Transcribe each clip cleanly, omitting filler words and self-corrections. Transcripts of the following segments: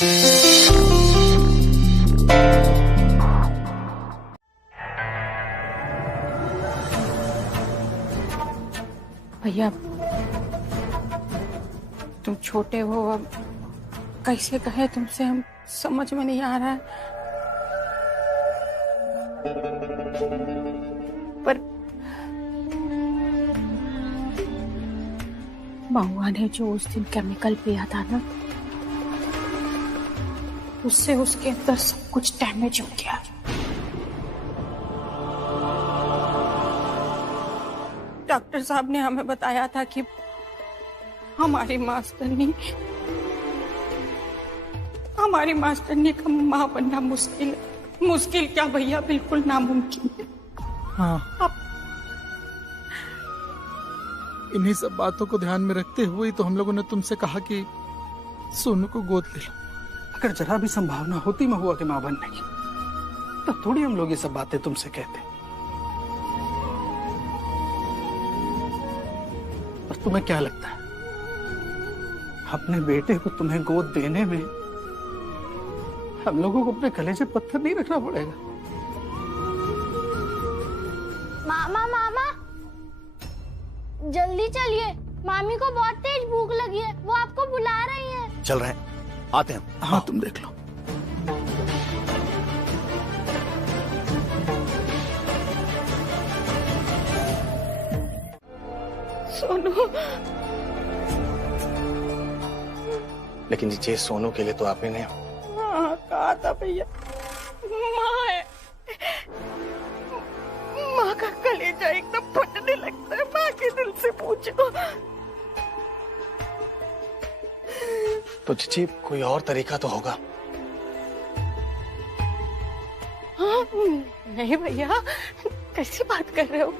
भैया तुम छोटे हो, अब कैसे कहे तुमसे, हम समझ में नहीं आ रहा है। पर महुआ ने जो उस दिन केमिकल पिया था ना, उससे उसके अंदर सब कुछ डैमेज हो गया। डॉक्टर साहब ने हमें बताया था कि हमारी मास्टरनी का मां बनना मुश्किल है। मुश्किल क्या भैया, बिल्कुल नामुमकिन है। हाँ, इन्हीं सब बातों को ध्यान में रखते हुए ही तो हम लोगों ने तुमसे कहा कि सोनू को गोद ले लो। अगर जरा भी संभावना होती महुआ के मां बनने की, तब थोड़ी हम लोग ये सब बातें तुमसे कहते। पर तुम्हें क्या लगता है, अपने बेटे को तुम्हें गोद देने में हम लोगों को अपने कलेजे पत्थर नहीं रखना पड़ेगा? मामा मामा जल्दी चलिए, मामी को बहुत तेज भूख लगी है, वो आपको बुला रही है। चल रहे हैं, आते हैं। हाँ तुम देख लो। सोनू, लेकिन ये सोनू के लिए तो आपने ने कहा था भैया, माँ है, माँ का कलेजा एकदम फटने लगता है। माँ के दिल से पूछो। तो चिची कोई और तरीका तो होगा। हाँ, नहीं भैया, कैसी बात कर रहे हो?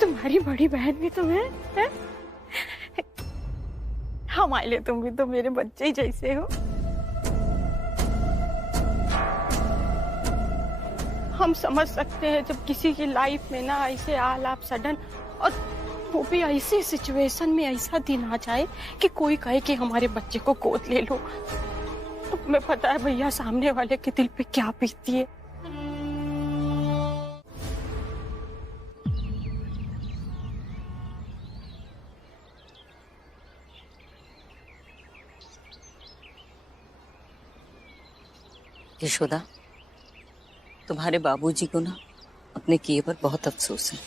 तुम्हारी बड़ी बहन भी तो है? हमारे लिए तुम भी तो मेरे बच्चे ही जैसे हो। हम समझ सकते हैं जब किसी की लाइफ में ना ऐसे आल आप सडन, और वो भी ऐसी सिचुएशन में ऐसा दिन आ जाए कि कोई कहे कि हमारे बच्चे को गोद ले लो। तो तुम्हें पता है भैया सामने वाले के दिल पे क्या बीतती है। यशोदा, तुम्हारे बाबूजी को ना अपने किए पर बहुत अफसोस है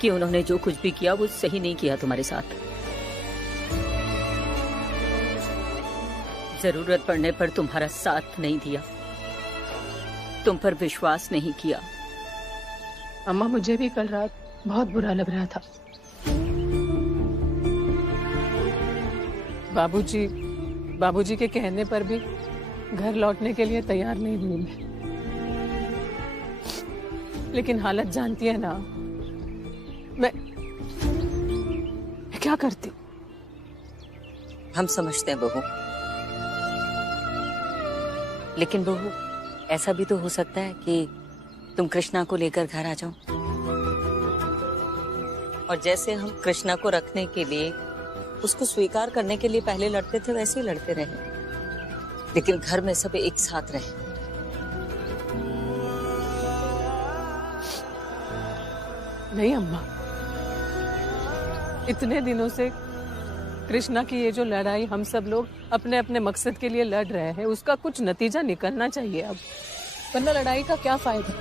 कि उन्होंने जो कुछ भी किया वो सही नहीं किया तुम्हारे साथ। जरूरत पड़ने पर तुम्हारा साथ नहीं दिया, तुम पर विश्वास नहीं किया। अम्मा, मुझे भी कल रात बहुत बुरा लग रहा था। बाबूजी के कहने पर भी घर लौटने के लिए तैयार नहीं हुई मैं। लेकिन हालत जानती है ना, मैं क्या करती। हम समझते हैं बहू, लेकिन बहू ऐसा भी तो हो सकता है कि तुम कृष्णा को लेकर घर आ जाओ, और जैसे हम कृष्णा को रखने के लिए, उसको स्वीकार करने के लिए पहले लड़ते थे, वैसे ही लड़ते रहे, लेकिन घर में सब एक साथ रहे। नहीं अम्मा, इतने दिनों से कृष्णा की ये जो लड़ाई हम सब लोग अपने अपने मकसद के लिए लड़ रहे हैं, उसका कुछ नतीजा निकलना चाहिए अब, वरना लड़ाई का क्या फायदा।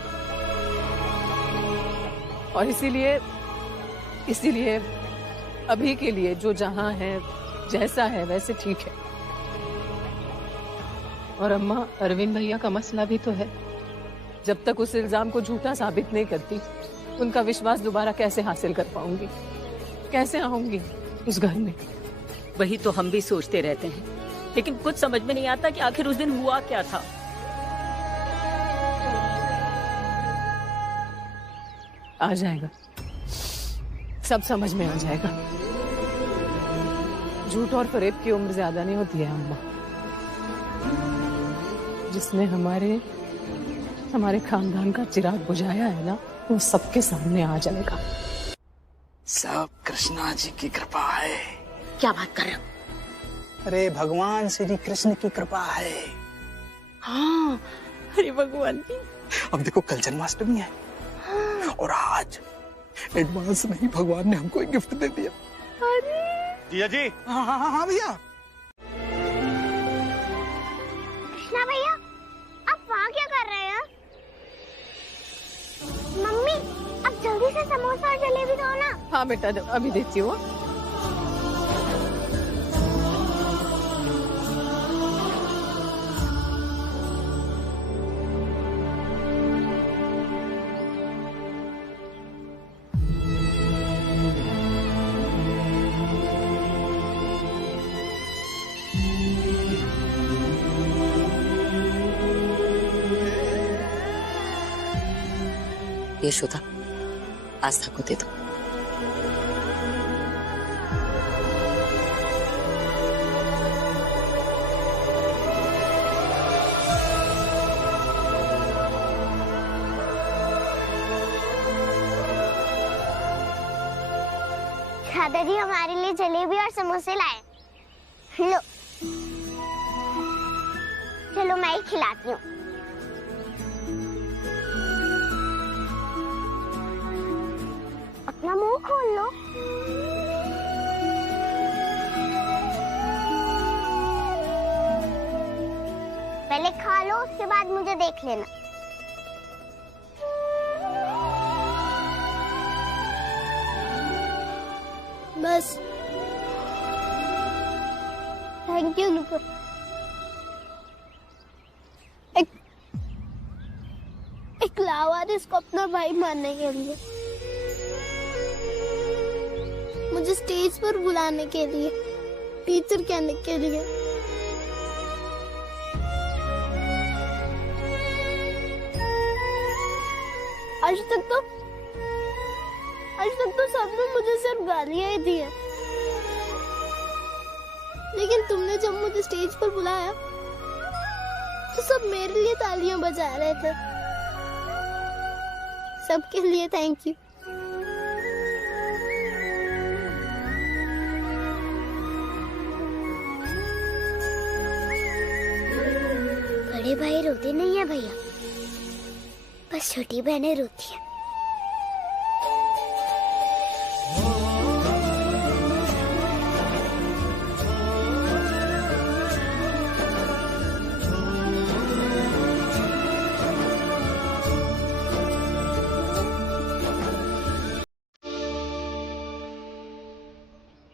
और इसीलिए अभी के लिए जो जहां है, जैसा है वैसे ठीक है। और अम्मा, अरविंद भैया का मसला भी तो है। जब तक उस इल्जाम को झूठा साबित नहीं करती, उनका विश्वास दोबारा कैसे हासिल कर पाऊंगी, कैसे आऊंगी उस घर में? वही तो हम भी सोचते रहते हैं, लेकिन कुछ समझ में नहीं आता कि आखिर उस दिन हुआ क्या था। आ जाएगा, सब समझ में आ जाएगा। झूठ और फरेब की उम्र ज्यादा नहीं होती है अम्मा। जिसने हमारे खानदान का चिराग बुझाया है ना, वो सबके सामने आ जाएगा। सब कृष्णा जी की कृपा है। क्या बात कर रहे हो? अरे भगवान श्री कृष्ण की कृपा है। हाँ, अरे भगवान जी। अब देखो कल जन्माष्टमी है और आज एडवांस में ही भगवान ने हमको एक गिफ्ट दे दिया। जीजा जी। हाँ भैया। कृष्णा भैया, आप वहाँ क्या कर रहे हैं? मम्मी, अब जल्दी से समोसा और जलेबी दो ना। हाँ बेटा, अभी देती हूँ। यशोदा, आस्था को दे दो। दादाजी हमारे लिए जलेबी और समोसे लाए। लो, चलो मैं ही खिलाती हूँ। अपना मुंह खोल लो। पहले खा लो, उसके बाद मुझे देख लेना। बस। Thank you Nupur. एक लावारिस को अपना भाई मानने के लिए, मुझे स्टेज पर बुलाने के लिए, टीचर कहने के लिए। आज तक तो सबने मुझे सिर्फ गालियां ही दी है, लेकिन तुमने जब मुझे स्टेज पर बुलाया तो सब मेरे लिए तालियां बजा रहे थे। सबके लिए थैंक यू। बड़े भाई रोते नहीं है भैया, बस छोटी बहनें रोती है।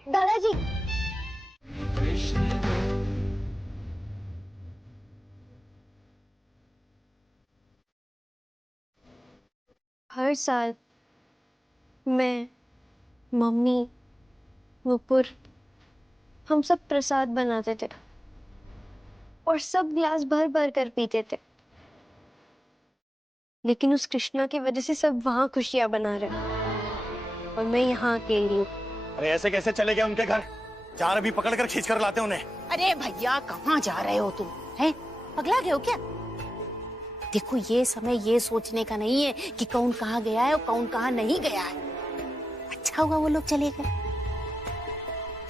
दादाजी, हर साल मैं, मम्मी, नुपुर, हम सब प्रसाद बनाते थे और सब ग्लास भर भर कर पीते थे। लेकिन उस कृष्णा की वजह से सब वहां खुशियां बना रहे हैं और मैं यहाँ अकेली हूँ। अरे ऐसे कैसे चले गए उनके घर? चार अभी पकड़ कर खींच कर लाते उन्हें। अरे भैया, कहाँ जा रहे हो तुम? हैं? पगला गए हो क्या? देखो, ये समय ये सोचने का नहीं है कि कौन कहाँ गया है और कौन कहाँ नहीं गया है। अच्छा हुआ वो लोग चले गए।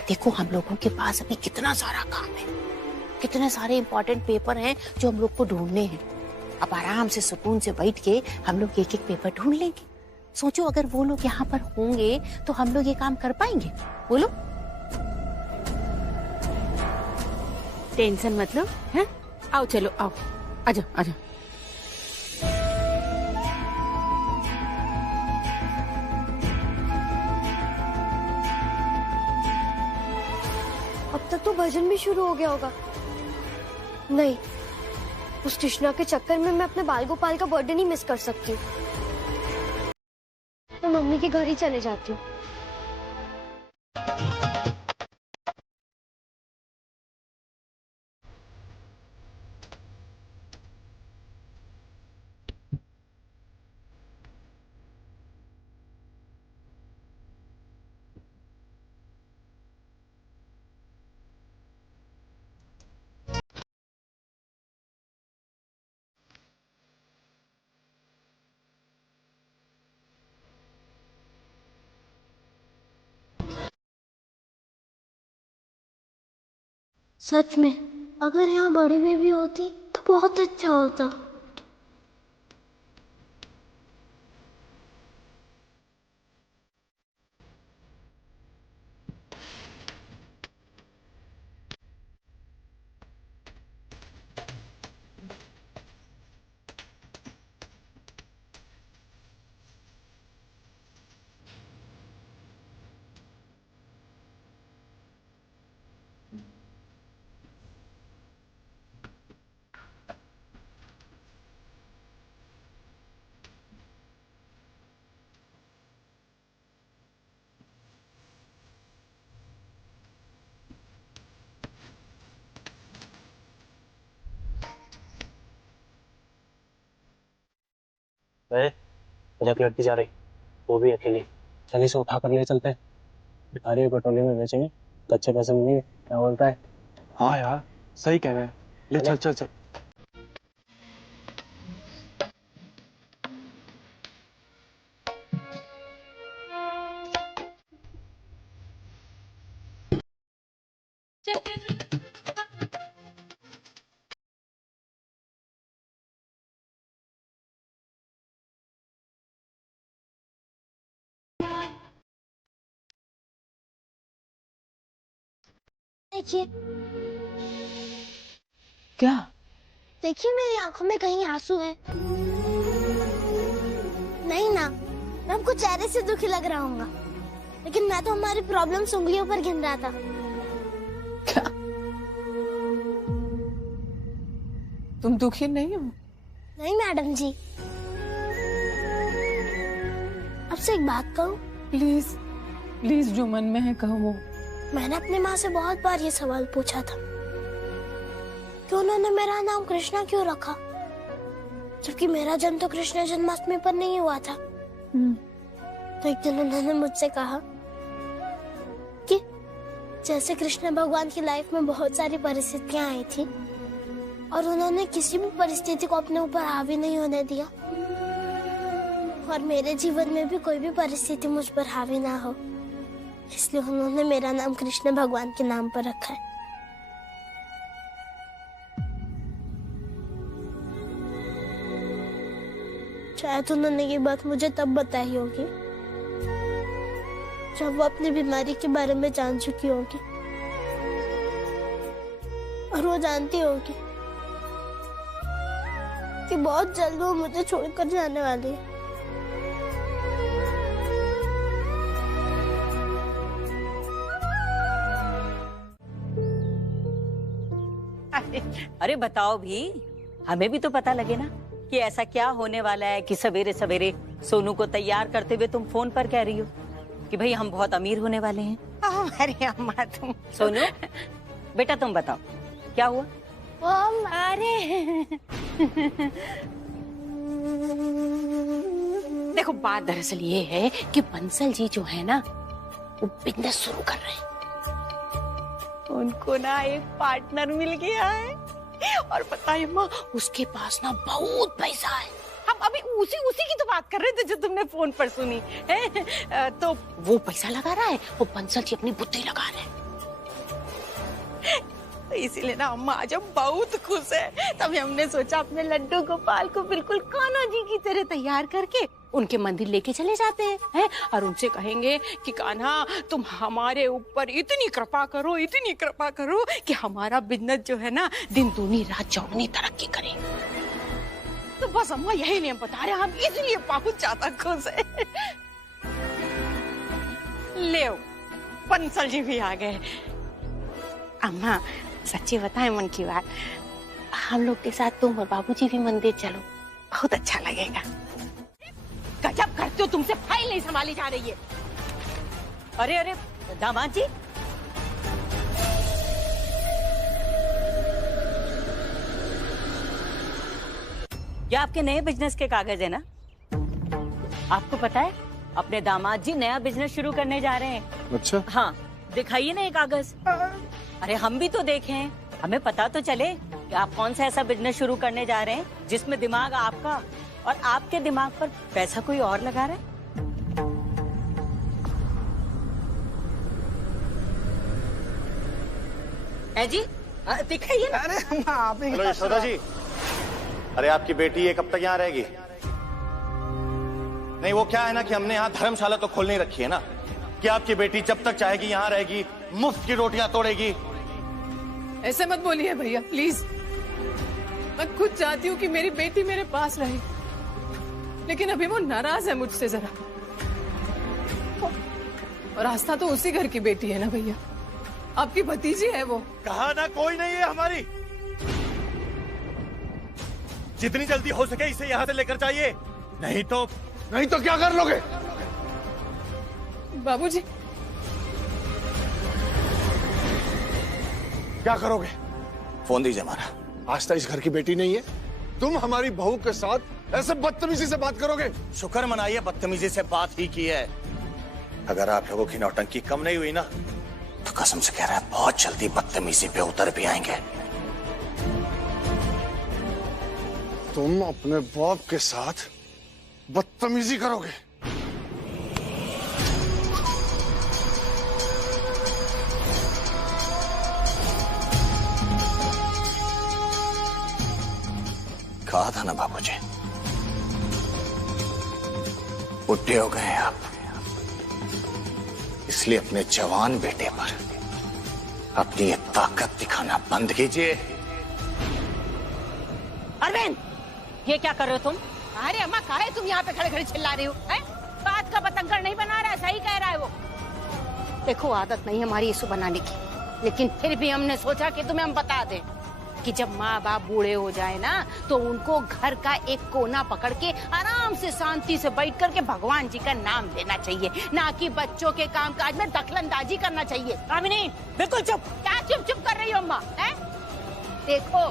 देखो, हम लोगों के पास अभी कितना सारा काम है, कितने सारे इम्पोर्टेंट पेपर हैं जो हम लोग को ढूंढने हैं। अब आराम से सुकून से बैठ के हम लोग एक एक पेपर ढूंढ लेंगे। सोचो, अगर वो लोग यहाँ पर होंगे तो हम लोग ये काम कर पाएंगे? बोलो। टेंशन मतलब है? आओ, चलो आओ, आजा आजा। अब तक तो भजन भी शुरू हो गया होगा। नहीं, उस कृष्णा के चक्कर में मैं अपने बाल गोपाल का बर्थडे नहीं मिस कर सकती। मैं मम्मी के घर ही चले जाती हूँ। सच में अगर यहाँ बड़ी बेबी होती तो बहुत अच्छा होता। जब लड़की जा रही, वो भी अकेली। चलिए से उठा कर ले चलते हैं, भिखारी कटोरी में बेचेंगे तो अच्छे पैसे मिलेंगे। क्या बोलता है? हाँ यार सही कह रहे हैं, ले चल चल चल। देखिए क्या? देखिए मेरी आंखों में कहीं आंसू है। नहीं ना, मैं आपको चेहरे से दुखी लग रहा हूँ, लेकिन मैं तो हमारी प्रॉब्लम्स उंगलियों पर गिन रहा था। क्या? तुम दुखी नहीं हो? नहीं मैडम जी। आपसे एक बात कहूँ? प्लीज प्लीज, जो मन में है कहो। मैंने अपनी माँ से बहुत बार ये सवाल पूछा था कि उन्होंने मेरा नाम कृष्णा क्यों रखा, जबकि मेरा जन्म तो कृष्ण जन्माष्टमी पर नहीं हुआ था। तो एक दिन उन्होंने मुझसे कहा कि जैसे कृष्ण भगवान की लाइफ में बहुत सारी परिस्थितियां आई थी और उन्होंने किसी भी परिस्थिति को अपने ऊपर हावी नहीं होने दिया, और मेरे जीवन में भी कोई भी परिस्थिति मुझ पर हावी ना हो, इसलिए उन्होंने मेरा नाम कृष्ण भगवान के नाम पर रखा है। शायद उन्होंने ये बात मुझे तब बताई होगी जब वो अपनी बीमारी के बारे में जान चुकी होगी, और वो जानती होगी कि बहुत जल्द वो मुझे छोड़कर जाने वाली है। अरे बताओ भी, हमें भी तो पता लगे ना कि ऐसा क्या होने वाला है कि सवेरे सवेरे सोनू को तैयार करते हुए तुम फोन पर कह रही हो कि भाई हम बहुत अमीर होने वाले हैं। अरे अम्मा तुम। सोनू बेटा तुम बताओ क्या हुआ? अरे देखो, बात दरअसल ये है कि बंसल जी जो है ना, वो बिजनेस शुरू कर रहे हैं। उनको ना एक पार्टनर मिल गया है, और पता है माँ, उसके पास ना बहुत पैसा है। हम अभी उसी की तो बात कर रहे थे जो तुमने फोन पर सुनी है। तो वो पैसा लगा रहा है, वो बंसल जी अपनी बुद्धि लगा रहे हैं। तो इसीलिए ना अम्मा आज हम बहुत खुश है। तभी हमने सोचा अपने लड्डू गोपाल को बिल्कुल कान्हा जी की तरह तैयार करके उनके मंदिर लेके चले जाते हैं, और उनसे कहेंगे कि कान्हा तुम हमारे ऊपर इतनी कृपा करो कि हमारा बिजनेस जो है ना दिन दूनी रात चौगुनी तरक्की करे। तो बस अम्मा यही नहीं हम बता रहे, हम इसलिए बहुत ज्यादा खुश है। ले बंसल जी भी आ गए। अम्मा सच्ची बताएं मन की बात, हम लोग के साथ तुम और बाबूजी भी मंदिर चलो, बहुत अच्छा लगेगा। गजब करते हो, तुमसे फाइल नहीं संभाली जा रही है। अरे अरे दामाद जी, ये आपके नए बिजनेस के कागज है ना? आपको पता है अपने दामाद जी नया बिजनेस शुरू करने जा रहे हैं। अच्छा हाँ, दिखाइए ना ये कागज। अरे हम भी तो देखें, हमें पता तो चले कि आप कौन सा ऐसा बिजनेस शुरू करने जा रहे हैं जिसमें दिमाग आपका और आपके दिमाग पर पैसा कोई और लगा रहा है। जी दिखाइए ना। अरे अम्मा आप ही हेलो यशोदा जी, अरे आपकी बेटी ये कब तक यहाँ रहेगी? नहीं वो क्या है ना कि हमने यहाँ धर्मशाला तो खोल नहीं रखी है ना, कि आपकी बेटी जब तक चाहेगी यहाँ रहेगी, मुफ्त की रोटियां तोड़ेगी। ऐसे मत बोलिए भैया प्लीज। मैं खुद चाहती हूँ कि मेरी बेटी मेरे पास रहे, लेकिन अभी वो नाराज है मुझसे जरा। और आस्था तो उसी घर की बेटी है ना भैया, आपकी भतीजी है वो। कहा ना कोई नहीं है हमारी। जितनी जल्दी हो सके इसे यहाँ से लेकर जाइए, नहीं तो क्या कर लोगे? बाबूजी क्या करोगे? फोन दीजिए हमारा। आस्था इस घर की बेटी नहीं है, तुम हमारी बहू के साथ ऐसे बदतमीजी से बात करोगे? शुक्र मनाइए बदतमीजी से बात ही की है। अगर आप लोगों की नौटंकी कम नहीं हुई ना, तो कसम से कह रहा है बहुत जल्दी बदतमीजी पे उतर भी आएंगे। तुम अपने बाप के साथ बदतमीजी करोगे? कहा था ना बाबूजी, बुढ़े हो गए आप, इसलिए अपने जवान बेटे पर अपनी ये ताकत दिखाना बंद कीजिए। अरविंद, ये क्या कर रहे हो तुम? अरे अम्मा काहे तुम यहाँ पे खड़े खड़े चिल्ला रही हो? बात का बतंगड़ नहीं बना रहा है, सही कह रहा है वो। देखो आदत नहीं हमारी इशू बनाने की, लेकिन फिर भी हमने सोचा कि तुम्हें हम बता दें कि जब माँ बाप बूढ़े हो जाए ना, तो उनको घर का एक कोना पकड़ के आराम से शांति से बैठ करके भगवान जी का नाम लेना चाहिए, ना कि बच्चों के काम काज में दखलंदाजी करना चाहिए। कामिनी बिल्कुल चुप। क्या चुप चुप कर रही हो अम्मा? देखो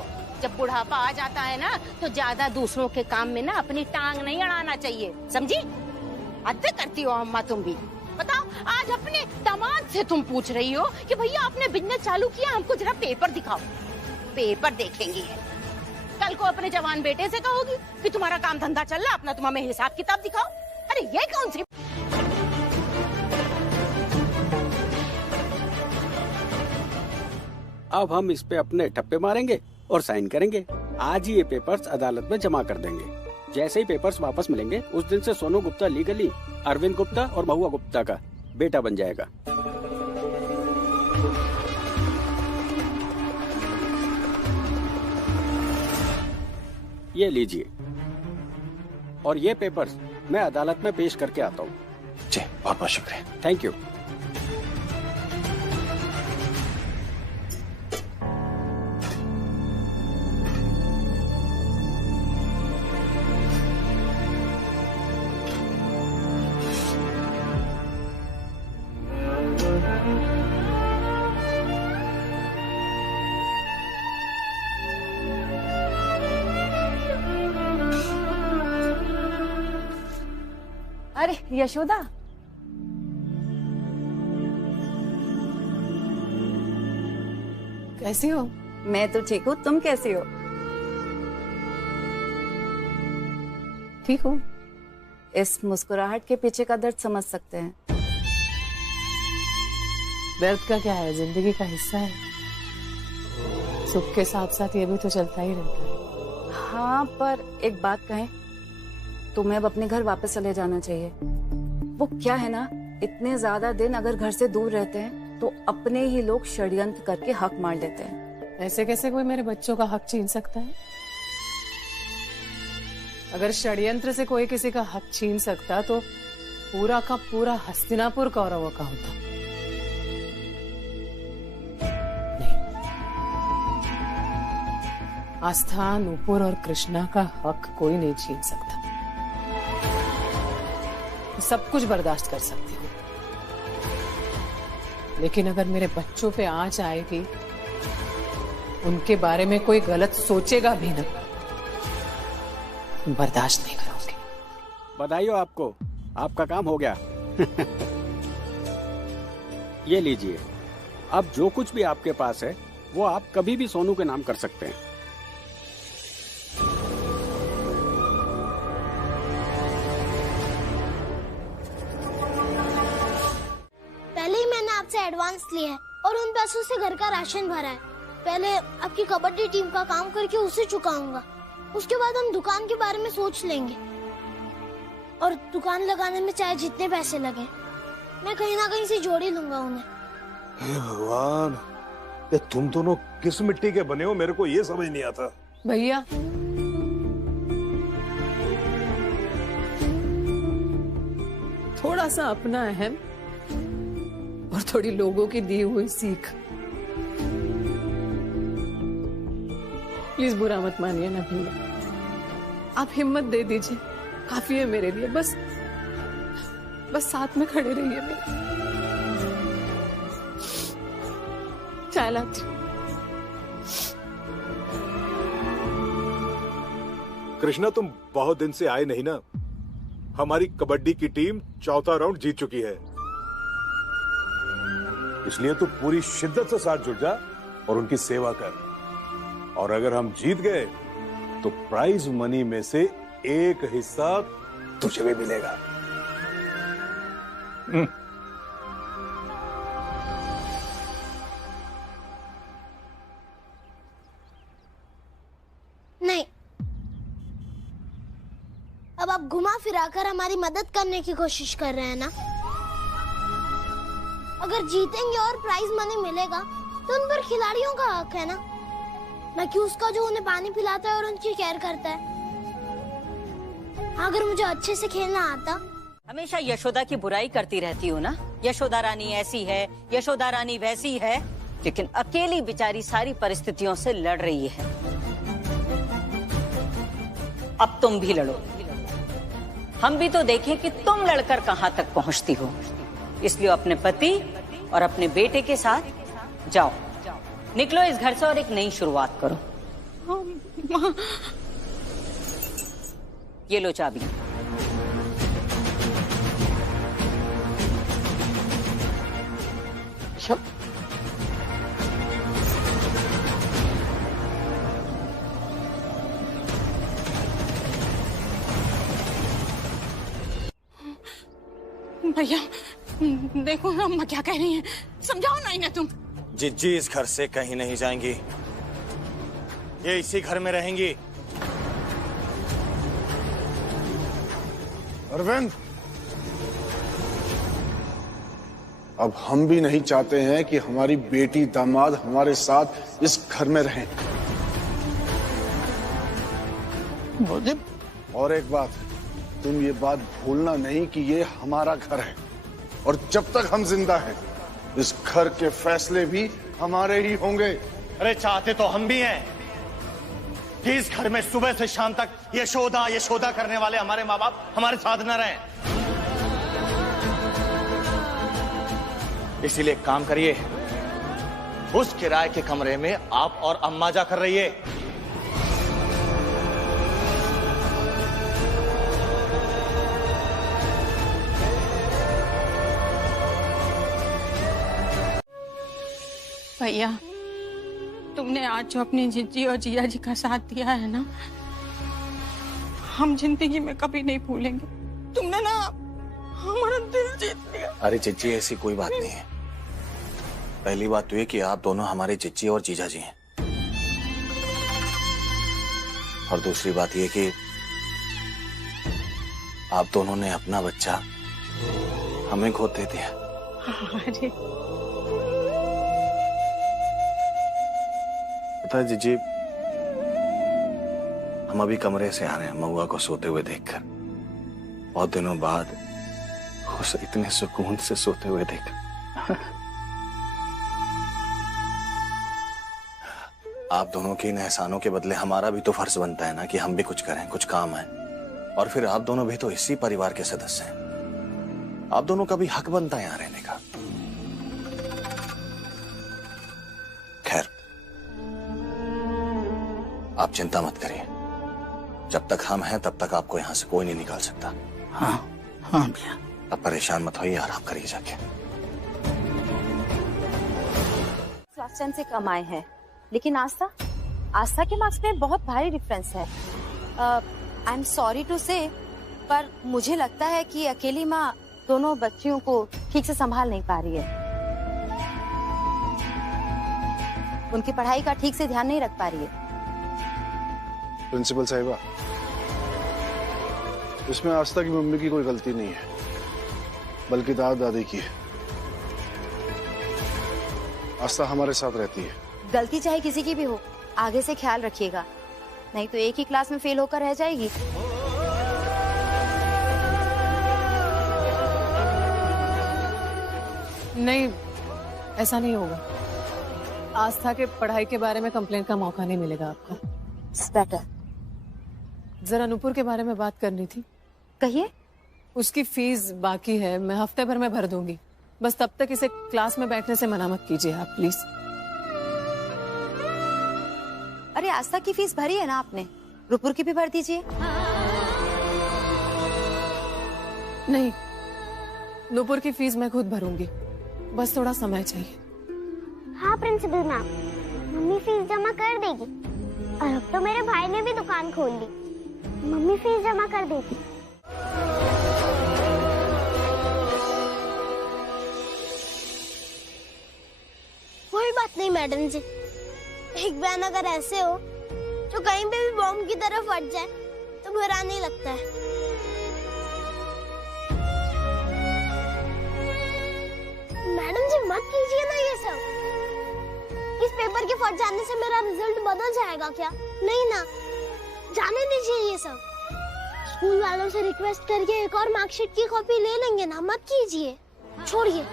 जब बुढ़ापा आ जाता है ना, तो ज्यादा दूसरों के काम में ना अपनी टांग नहीं अड़ाना चाहिए, समझी? हद करती हो अम्मा तुम भी। बताओ आज अपने दामाद से तुम पूछ रही हो कि भैया आपने बिजनेस चालू किया, हमको जरा पेपर दिखाओ। पेपर देखेंगी, कल को अपने जवान बेटे से कहोगी कि तुम्हारा काम धंधा चल रहा, अपना तुम हमें हिसाब किताब दिखाओ। अरे ये कौन सी? अब हम इस पे अपने ठप्पे मारेंगे और साइन करेंगे। आज ही ये पेपर्स अदालत में जमा कर देंगे। जैसे ही पेपर्स वापस मिलेंगे, उस दिन से सोनू गुप्ता लीगली अरविंद गुप्ता और महुआ गुप्ता का बेटा बन जाएगा। ये लीजिए, और ये पेपर्स मैं अदालत में पेश करके आता हूँ। जी बहुत बहुत शुक्रिया। Thank you. अरे यशोदा, कैसी हो? मैं तो ठीक हूँ, तुम कैसी हो? ठीक हो? इस मुस्कुराहट के पीछे का दर्द समझ सकते हैं। दर्द का क्या है, जिंदगी का हिस्सा है। सुख के साथ साथ ये भी तो चलता ही रहता है। हाँ, पर एक बात कहें, तुम्हें अब अपने घर वापस चले जाना चाहिए। वो क्या है ना, इतने ज्यादा दिन अगर घर से दूर रहते हैं तो अपने ही लोग षड्यंत्र करके हक मार लेते हैं। ऐसे कैसे कोई मेरे बच्चों का हक छीन सकता है? अगर षड्यंत्र से कोई किसी का हक छीन सकता तो पूरा का पूरा हस्तिनापुर कौरवों का होता। नहीं, आस्था, नूपुर और कृष्णा का हक कोई नहीं छीन सकता। सब कुछ बर्दाश्त कर सकती हूँ, लेकिन अगर मेरे बच्चों पे आंच आएगी, उनके बारे में कोई गलत सोचेगा भी ना, बर्दाश्त नहीं करूंगी। बधाई हो आपको, आपका काम हो गया। ये लीजिए, अब जो कुछ भी आपके पास है वो आप कभी भी सोनू के नाम कर सकते हैं। पहले ही मैंने आपसे एडवांस लिया है और उन पैसों से घर का राशन भरा है। पहले आपकी कबड्डी टीम का काम करके उसे चुकाऊंगा, उसके बाद हम दुकान के बारे में सोच लेंगे। और दुकान लगाने में चाहे जितने पैसे लगे, मैं कहीं ना कहीं से जोड़ ही लूंगा उन्हें। हे भगवान, ये तुम दोनों किस मिट्टी के बने हो, मेरे को ये समझ नहीं आता। भैया थोड़ा सा अपना अहम और थोड़ी लोगों की दी हुई सीख। प्लीज बुरा मत मानिए ना भैया, आप हिम्मत दे दीजिए, काफी है मेरे लिए। बस साथ में खड़े रहिए मेरे। चाय लाती हूं। कृष्णा, तुम बहुत दिन से आए नहीं ना। हमारी कबड्डी की टीम चौथा राउंड जीत चुकी है, इसलिए तू पूरी शिद्दत से साथ जुट जा और उनकी सेवा कर। और अगर हम जीत गए तो प्राइज मनी में से एक हिस्सा तुझे भी मिलेगा। नहीं, अब आप घुमा फिराकर हमारी मदद करने की कोशिश कर रहे हैं ना। अगर जीतेंगे और प्राइज मनी मिलेगा तो उन पर खिलाड़ियों का हक है ना, न कि उसका जो उन्हें पानी पिलाता है और उनकी केयर करता है। अगर मुझे अच्छे से खेलना आता। हमेशा यशोदा की बुराई करती रहती हो ना, यशोदा रानी ऐसी है, यशोदा रानी वैसी है, लेकिन अकेली बेचारी सारी परिस्थितियों से लड़ रही है। अब तुम भी लड़ो, हम भी तो देखें कि तुम लड़कर कहां तक पहुंचती हो। इसलिए अपने पति और अपने बेटे के साथ जाओ, निकलो इस घर से और एक नई शुरुआत करो। ये लो चाबी। भैया देखो अम्मा क्या कह रही हैं, समझाओ ना इन्हें तुम। जिज्जी इस घर से कहीं नहीं जाएंगी, ये इसी घर में रहेंगी। अरविंद, अब हम भी नहीं चाहते हैं कि हमारी बेटी दामाद हमारे साथ इस घर में रहें। और एक बात, तुम ये बात भूलना नहीं कि ये हमारा घर है, और जब तक हम जिंदा हैं इस घर के फैसले भी हमारे ही होंगे। अरे चाहते तो हम भी हैं कि इस घर में सुबह से शाम तक यशोदा यशोदा करने वाले हमारे माँ बाप हमारे साथ न रहें। इसीलिए काम करिए, उस किराए के कमरे में आप और अम्मा जाकर रहिए। भैया तुमने आज जो अपनी जिज्जी और जिया जी का साथ दिया है ना, हम जिंदगी में कभी नहीं भूलेंगे। तुमने ना हमारा दिल जीत लिया। अरे जिज्जी, ऐसी कोई बात नहीं है। पहली बात तो ये कि आप दोनों हमारे जिज्जी और जीजा जी हैं, और दूसरी बात ये कि आप दोनों ने अपना बच्चा हमें गोद दे दिया। अरे पता है जिज्जी, हम अभी कमरे से आ रहे हैं महुआ को सोते हुए देखकर। बहुत दिनों बाद उसे इतने सुकून से सोते हुए देखा। आप दोनों के इन एहसानों के बदले हमारा भी तो फर्ज बनता है ना कि हम भी कुछ करें, कुछ काम है। और फिर आप दोनों भी तो इसी परिवार के सदस्य हैं, आप दोनों का भी हक बनता है यहाँ रहने का। खैर, आप चिंता मत करिए, जब तक हम हैं तब तक आपको यहाँ से कोई नहीं निकाल सकता। हाँ हाँ भैया। अब परेशान मत होइए, आराम करिए जाके। क्लास 10 से कम आए हैं, लेकिन आस्था के मार्क्स में बहुत भारी डिफरेंस है। आई एम सॉरी टू से, पर मुझे लगता है कि अकेली माँ दोनों बच्चियों को ठीक से संभाल नहीं पा रही है। उनकी पढ़ाई का ठीक से ध्यान नहीं रख पा रही है। प्रिंसिपल साहिबा, इसमें आस्था की मम्मी की कोई गलती नहीं है, बल्कि दादी की है। आस्था हमारे साथ रहती है। गलती चाहे किसी की भी हो, आगे से ख्याल रखिएगा, नहीं तो एक ही क्लास में फेल होकर रह जाएगी। नहीं, ऐसा नहीं होगा। आस्था के पढ़ाई के बारे में कंप्लेंट का मौका नहीं मिलेगा आपको। बेटर। जरा नूपुर के बारे में बात करनी थी। कहिए। उसकी फीस बाकी है, मैं हफ्ते भर में भर दूंगी। बस तब तक इसे क्लास में बैठने से मना मत कीजिए आप, प्लीज। अरे आस्था की फीस भरी है ना आपने, नूपुर की भी भर दीजिए। नहीं, नूपुर की फीस मैं खुद भरूंगी, बस थोड़ा समय चाहिए। हाँ प्रिंसिपल मैम, मम्मी फीस जमा कर देगी। और अब तो मेरे भाई ने भी दुकान खोल ली, मम्मी फीस जमा कर देगी। कोई बात नहीं मैडम जी, एक बहन अगर ऐसे हो जो कहीं पे भी बॉम्ब की तरह फट जाए तो बुरा नहीं लगता है। मैडम जी मत कीजिए ना ये सब। इस पेपर के फट जाने से मेरा रिजल्ट बदल जाएगा क्या? नहीं ना, जाने दीजिए ये सब। स्कूल वालों से रिक्वेस्ट करके एक और मार्कशीट की कॉपी ले लेंगे ना, मत कीजिए, छोड़िए।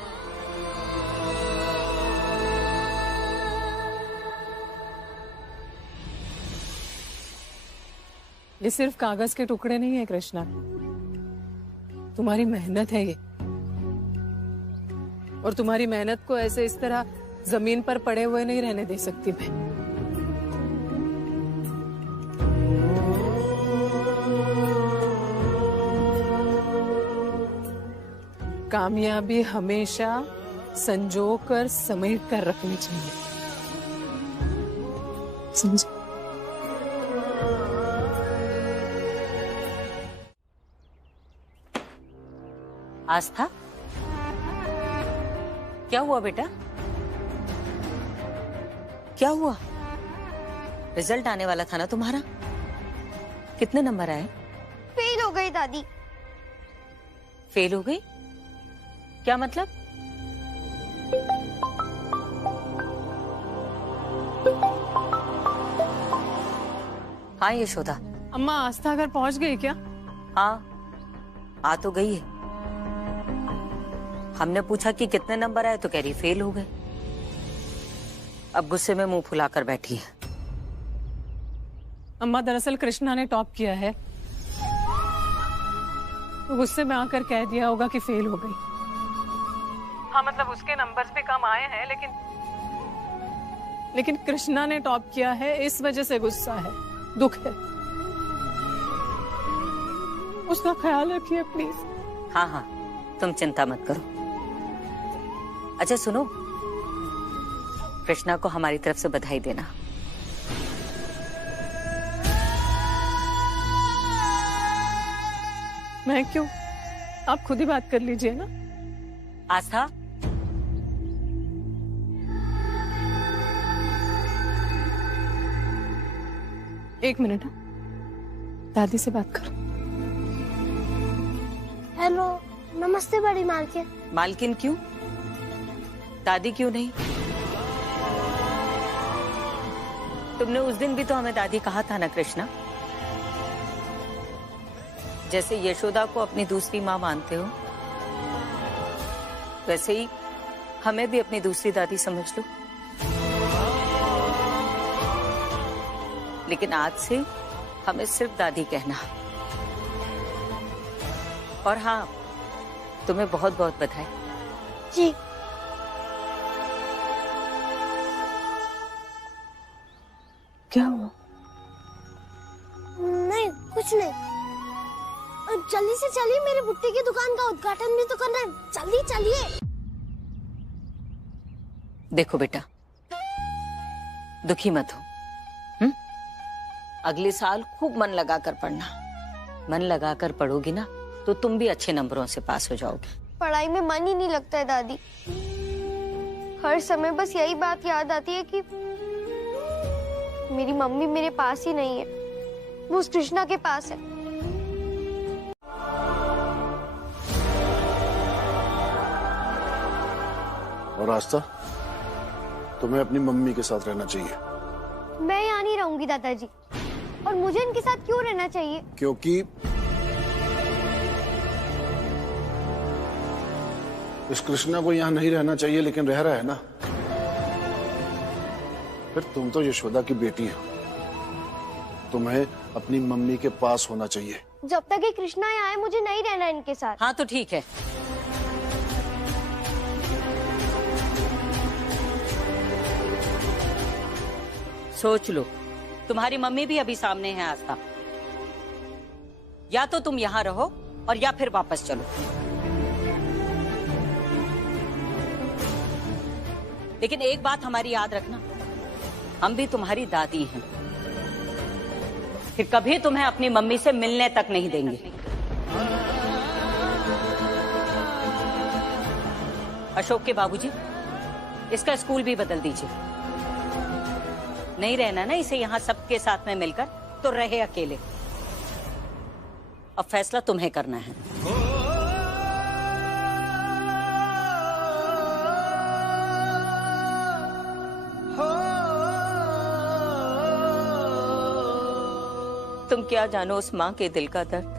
ये सिर्फ कागज के टुकड़े नहीं है कृष्णा, तुम्हारी मेहनत है ये। और तुम्हारी मेहनत को ऐसे इस तरह जमीन पर पड़े हुए नहीं रहने दे सकती मैं। कामयाबी हमेशा संजो कर समेट कर रखनी चाहिए, समझे? आस्था, क्या हुआ बेटा? क्या हुआ? रिजल्ट आने वाला था ना तुम्हारा, कितने नंबर आए? फेल हो गई दादी। फेल हो गई? क्या मतलब? हाँ यशोदा। अम्मा, आस्था घर पहुंच गई क्या? हाँ, आ तो गई है। हमने पूछा कि कितने नंबर आए तो कह रही फेल हो गए। अब गुस्से में मुंह फुलाकर बैठी है। अम्मा, दरअसल कृष्णा ने टॉप किया है, तो गुस्से में आकर कह दिया होगा कि फेल हो गई। हाँ मतलब उसके नंबर्स भी कम आए हैं, लेकिन कृष्णा ने टॉप किया है, इस वजह से गुस्सा है, दुख है। उसका ख्याल रखिए प्लीज। हाँ हाँ, तुम चिंता मत करो। अच्छा सुनो, कृष्णा को हमारी तरफ से बधाई देना। मैं क्यों? आप खुद ही बात कर लीजिए ना। आस्था, एक मिनट, दादी से बात करो। हेलो, नमस्ते बड़ी मालकिन। मालकिन क्यों? दादी क्यों नहीं? तुमने उस दिन भी तो हमें दादी कहा था ना कृष्णा। जैसे यशोदा को अपनी दूसरी माँ मानते हो, वैसे ही हमें भी अपनी दूसरी दादी समझ लो। लेकिन आज से हमें सिर्फ दादी कहना। और हाँ, तुम्हें बहुत बहुत बधाई। जी। क्या हुआ? नहीं, कुछ नहीं। जल्दी से चलिए, मेरी बुट्टी की दुकान का उद्घाटन भी तो करना है। जल्दी चलिए। देखो बेटा, दुखी मत हो। अगले साल खूब मन लगाकर पढ़ना। मन लगाकर पढ़ोगी ना तो तुम भी अच्छे नंबरों से पास हो जाओगी। पढ़ाई में मन ही नहीं लगता है दादी। हर समय बस यही बात याद आती है कि मेरी मम्मी मेरे पास ही नहीं है, वो उस कृष्णा के पास है। और आस्था, तुम्हें अपनी मम्मी के साथ रहना चाहिए। मैं यहाँ नहीं रहूंगी दादाजी। और मुझे इनके साथ क्यों रहना चाहिए? क्योंकि इस कृष्णा को यहाँ नहीं रहना चाहिए, लेकिन रह रहा है ना। फिर तुम तो यशोदा की बेटी हो, तुम्हें अपनी मम्मी के पास होना चाहिए। जब तक ये कृष्णा यहाँ है मुझे नहीं रहना इनके साथ। हाँ तो ठीक है, सोच लो। तुम्हारी मम्मी भी अभी सामने है आस्था। या तो तुम यहाँ रहो और या फिर वापस चलो। लेकिन एक बात हमारी याद रखना, हम भी तुम्हारी दादी हैं, फिर कभी तुम्हें अपनी मम्मी से मिलने तक नहीं देंगे। अशोक के बाबूजी, इसका स्कूल भी बदल दीजिए। नहीं रहना ना इसे यहाँ सबके साथ में मिलकर, तो रहे अकेले। अब फैसला तुम्हें करना है। तुम क्या जानो उस माँ के दिल का दर्द,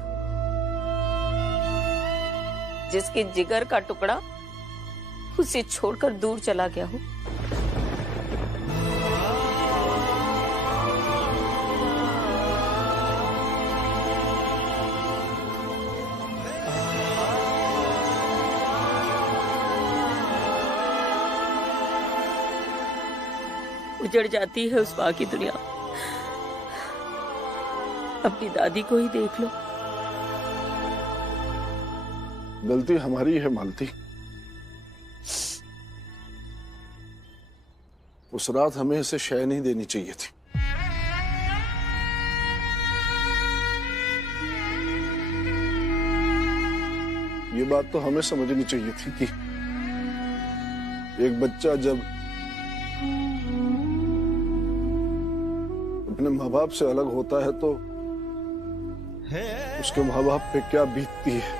जिसके जिगर का टुकड़ा उसे छोड़कर दूर चला गया हो। उजड़ जाती है उस माँ की दुनिया। अपनी दादी को ही देख लो। गलती हमारी है मालती। उस रात हमें इसे शय नहीं देनी चाहिए थी। ये बात तो हमें समझनी चाहिए थी कि एक बच्चा जब अपने माँ बाप से अलग होता है तो उसके माँ बाप पे क्या बीतती है।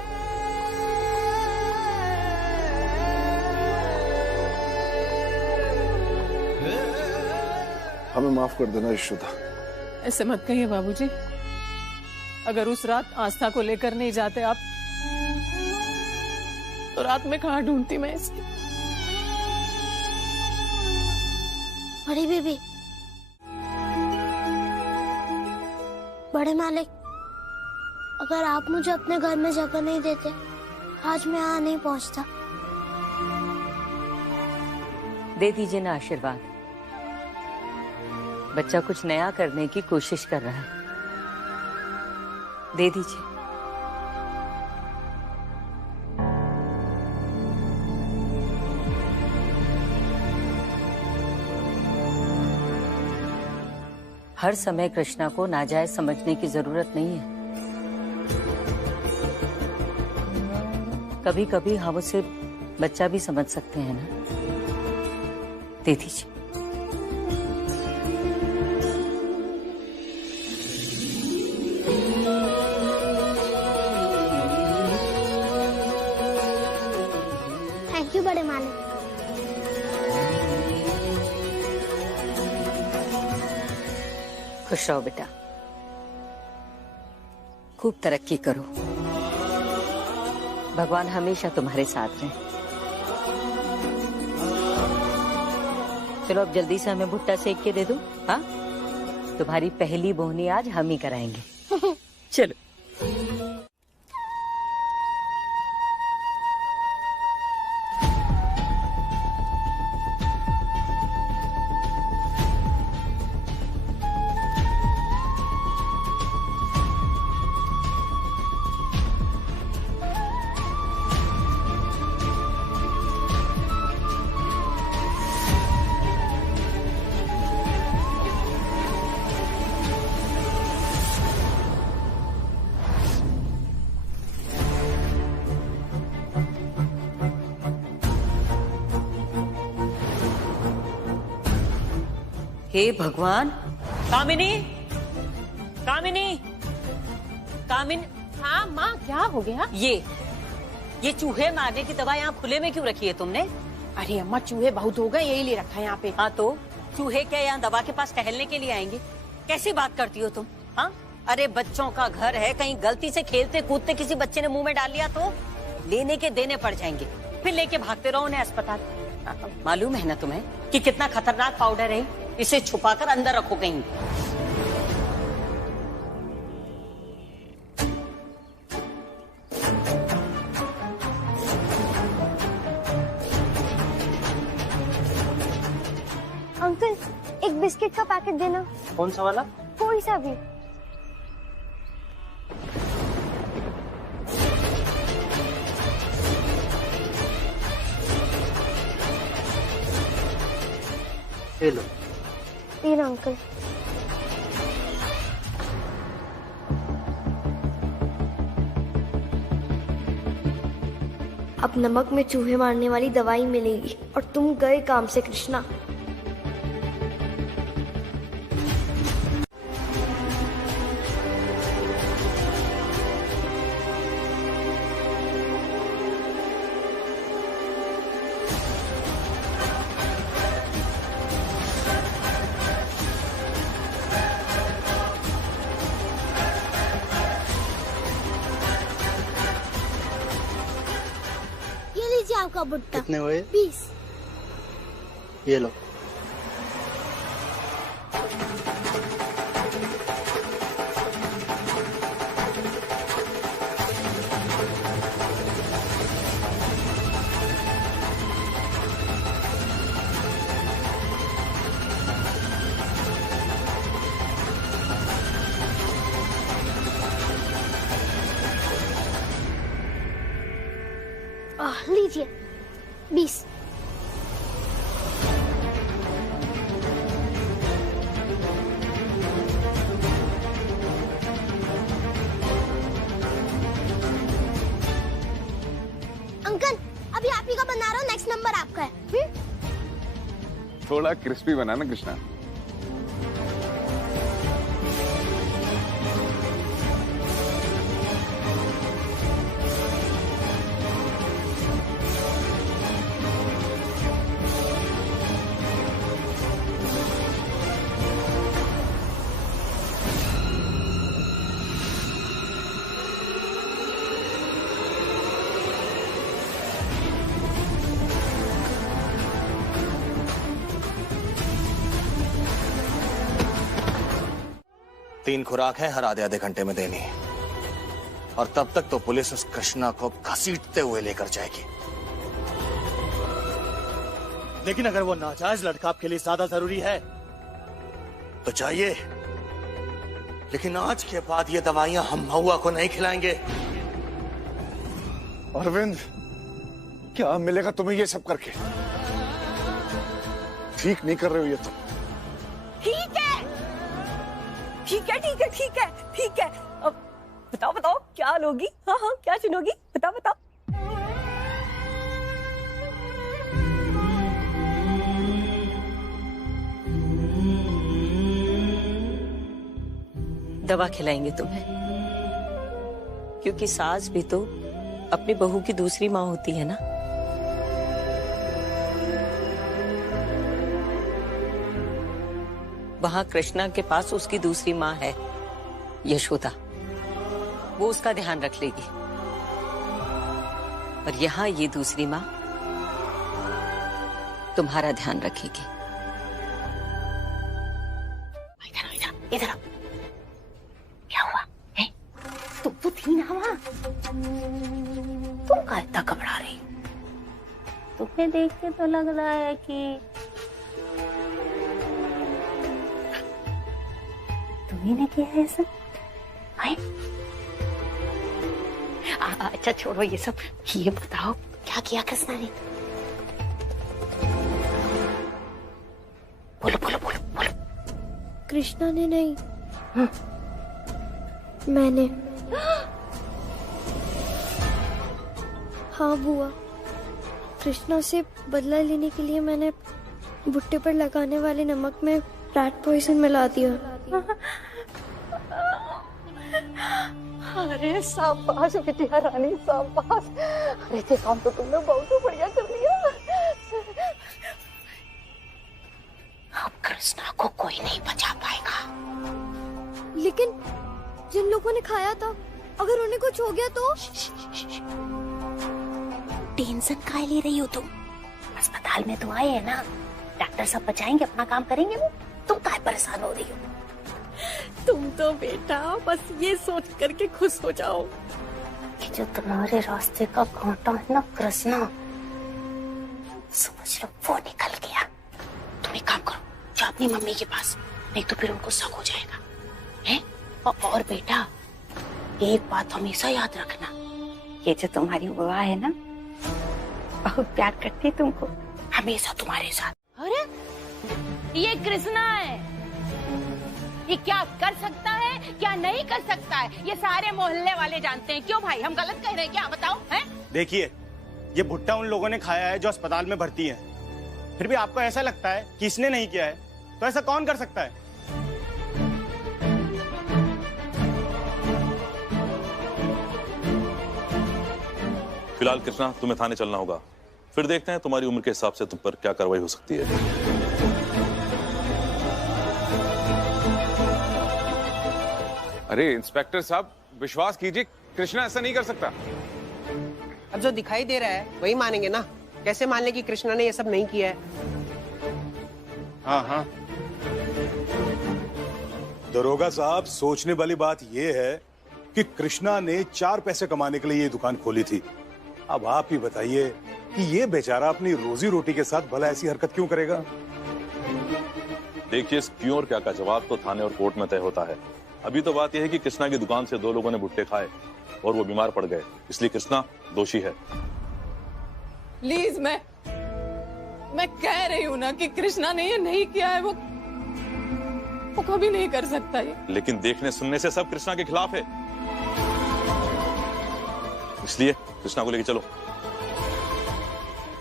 हमें माफ कर देना यशोदा। ऐसे मत कहिए बाबूजी। अगर उस रात आस्था को लेकर नहीं जाते आप, तो रात में कहाँ ढूंढती मैं इसकी। बड़ी बेबी, बड़े मालिक, अगर आप मुझे अपने घर में जगह नहीं देते, आज मैं यहाँ नहीं पहुँचता। दे दीजिए ना आशीर्वाद। बच्चा कुछ नया करने की कोशिश कर रहा है, दे दीजिए। हर समय कृष्णा को नाजायज समझने की जरूरत नहीं है। कभी कभी हम उसे बच्चा भी समझ सकते हैं ना। दे दीजिए। थैंक यू बड़े मालिक। खुश रहो बेटा, खूब तरक्की करो। भगवान हमेशा तुम्हारे साथ रहे। चलो अब जल्दी से हमें भुट्टा सेक के दे दो। हाँ, तुम्हारी पहली बोहनी आज हम ही कराएंगे। चलो। हे भगवान, कामिनी, कामिनी, कामिनी। हाँ माँ, क्या हो गया? ये चूहे मारने की दवा यहाँ खुले में क्यों रखी है तुमने? अरे अम्मा, चूहे बहुत हो गए, यही ले रखा है यहाँ पे। हाँ तो चूहे क्या यहाँ दवा के पास टहलने के लिए आएंगे? कैसी बात करती हो तुम? हाँ, अरे बच्चों का घर है, कहीं गलती से खेलते कूदते किसी बच्चे ने मुंह में डाल लिया तो लेने के देने पड़ जाएंगे, फिर लेके भागते रहो उन्हें अस्पताल। मालूम है ना तुम्हें कि कितना खतरनाक पाउडर है? इसे छुपाकर अंदर रखो कहीं। अंकल, एक बिस्किट का पैकेट देना। कौन सा वाला? कोई सा भी। ले लो। तीन अंकल। अब नमक में चूहे मारने वाली दवाई मिलेगी और तुम गए काम से कृष्णा। आपका बुट्टा। कितने हुए? 20। ये लो। लीजिए 20। अंकल, अभी आप ही का बना रहा हूँ, नेक्स्ट नंबर आपका है। थोड़ा क्रिस्पी बनाना कृष्णा। तीन खुराक है, हर आधे आधे घंटे में देनी है, और तब तक तो पुलिस उस कृष्णा को घसीटते हुए लेकर जाएगी। लेकिन अगर वो नाजायज लड़का आपके लिए ज्यादा जरूरी है तो चाहिए, लेकिन आज के बाद ये दवाइयां हम महुआ को नहीं खिलाएंगे। अरविंद, क्या मिलेगा तुम्हें ये सब करके? ठीक नहीं कर रहे हो ये तुम। ठीक है, ठीक है, ठीक है, ठीक है, ठीक है। अब बताओ बताओ क्या लोगी? हाँ हाँ, क्या चुनोगी? बताओ बताओ। दवा खिलाएंगे तुम्हें, क्योंकि सास भी तो अपनी बहू की दूसरी माँ होती है ना। वहां कृष्णा के पास उसकी दूसरी माँ है, यशोदा, वो उसका ध्यान रख लेगी, और यहाँ ये दूसरी माँ तुम्हारा ध्यान रखेगी। इधर इधर क्या हुआ है? तुम तो थी ना वहां, तुम का इतना घबरा रही? तुम्हें देख के तो लग रहा है कि तुम्ही ने किया है सब। अच्छा छोड़ो ये सब, ये बताओ क्या किया कृष्णा ने? बोलो बोलो बोलो बोलो। कृष्णा ने नहीं, मैंने। हाँ बुआ, कृष्णा से बदला लेने के लिए मैंने भुट्टे पर लगाने वाले नमक में रैट पॉइजन मिला दिया। अरे शाबाश बिटिया रानी, शाबाश। अरे ये काम तो तुमने बहुत बढ़िया कर लिया। अब कृष्णा को कोई नहीं बचा पाएगा। लेकिन जिन लोगों ने खाया था, अगर उन्हें कुछ हो गया तो? टेंशन काहे ले रही हो तुम? अस्पताल में तो आए हैं ना, डॉक्टर सब बचाएंगे, अपना काम करेंगे वो। तुम काहे परेशान हो रही हो? तुम तो बेटा बस ये सोच करके खुश हो जाओ कि जो तुम्हारे रास्ते का कांटा है ना कृष्णा, समझ लो वो निकल गया। तुम एक काम करो, जाओ अपनी मम्मी के पास, नहीं तो फिर उनको शक हो जाएगा है? और बेटा एक बात हमेशा याद रखना, ये जो तुम्हारी बुआ है ना, बहुत प्यार करती है तुमको, हमेशा तुम्हारे साथ। अरे ये कृष्णा है, ये क्या कर सकता है क्या नहीं कर सकता है, ये सारे मोहल्ले वाले जानते हैं। क्यों भाई, हम गलत कह रहे हैं क्या? बताओ। हैं? देखिए, ये भुट्टा उन लोगों ने खाया है जो अस्पताल में भर्ती है। फिर भी आपको ऐसा लगता है कि इसने नहीं किया है, तो ऐसा कौन कर सकता है? फिलहाल कृष्णा तुम्हें थाने चलना होगा, फिर देखते हैं तुम्हारी उम्र के हिसाब से तुम पर क्या कार्रवाई हो सकती है। अरे इंस्पेक्टर साहब, विश्वास कीजिए, कृष्णा ऐसा नहीं कर सकता। अब जो दिखाई दे रहा है वही मानेंगे ना, कैसे मान ले कि कृष्णा ने ये सब नहीं किया है? हाँ हाँ, दरोगा साहब, सोचने वाली बात यह है कि कृष्णा ने 4 पैसे कमाने के लिए ये दुकान खोली थी। अब आप ही बताइए कि ये बेचारा अपनी रोजी रोटी के साथ भला ऐसी हरकत क्यों करेगा? देखिए, इस क्यों और क्या का जवाब तो थाने और कोर्ट में तय होता है। अभी तो बात यह है कि कृष्णा की दुकान से 2 लोगों ने भुट्टे खाए और वो बीमार पड़ गए, इसलिए कृष्णा दोषी है। प्लीज, मैं कह रही हूँ ना कि कृष्णा ने ये नहीं किया है, वो कभी नहीं कर सकता ये। लेकिन देखने सुनने से सब कृष्णा के खिलाफ है, इसलिए कृष्णा को लेके चलो।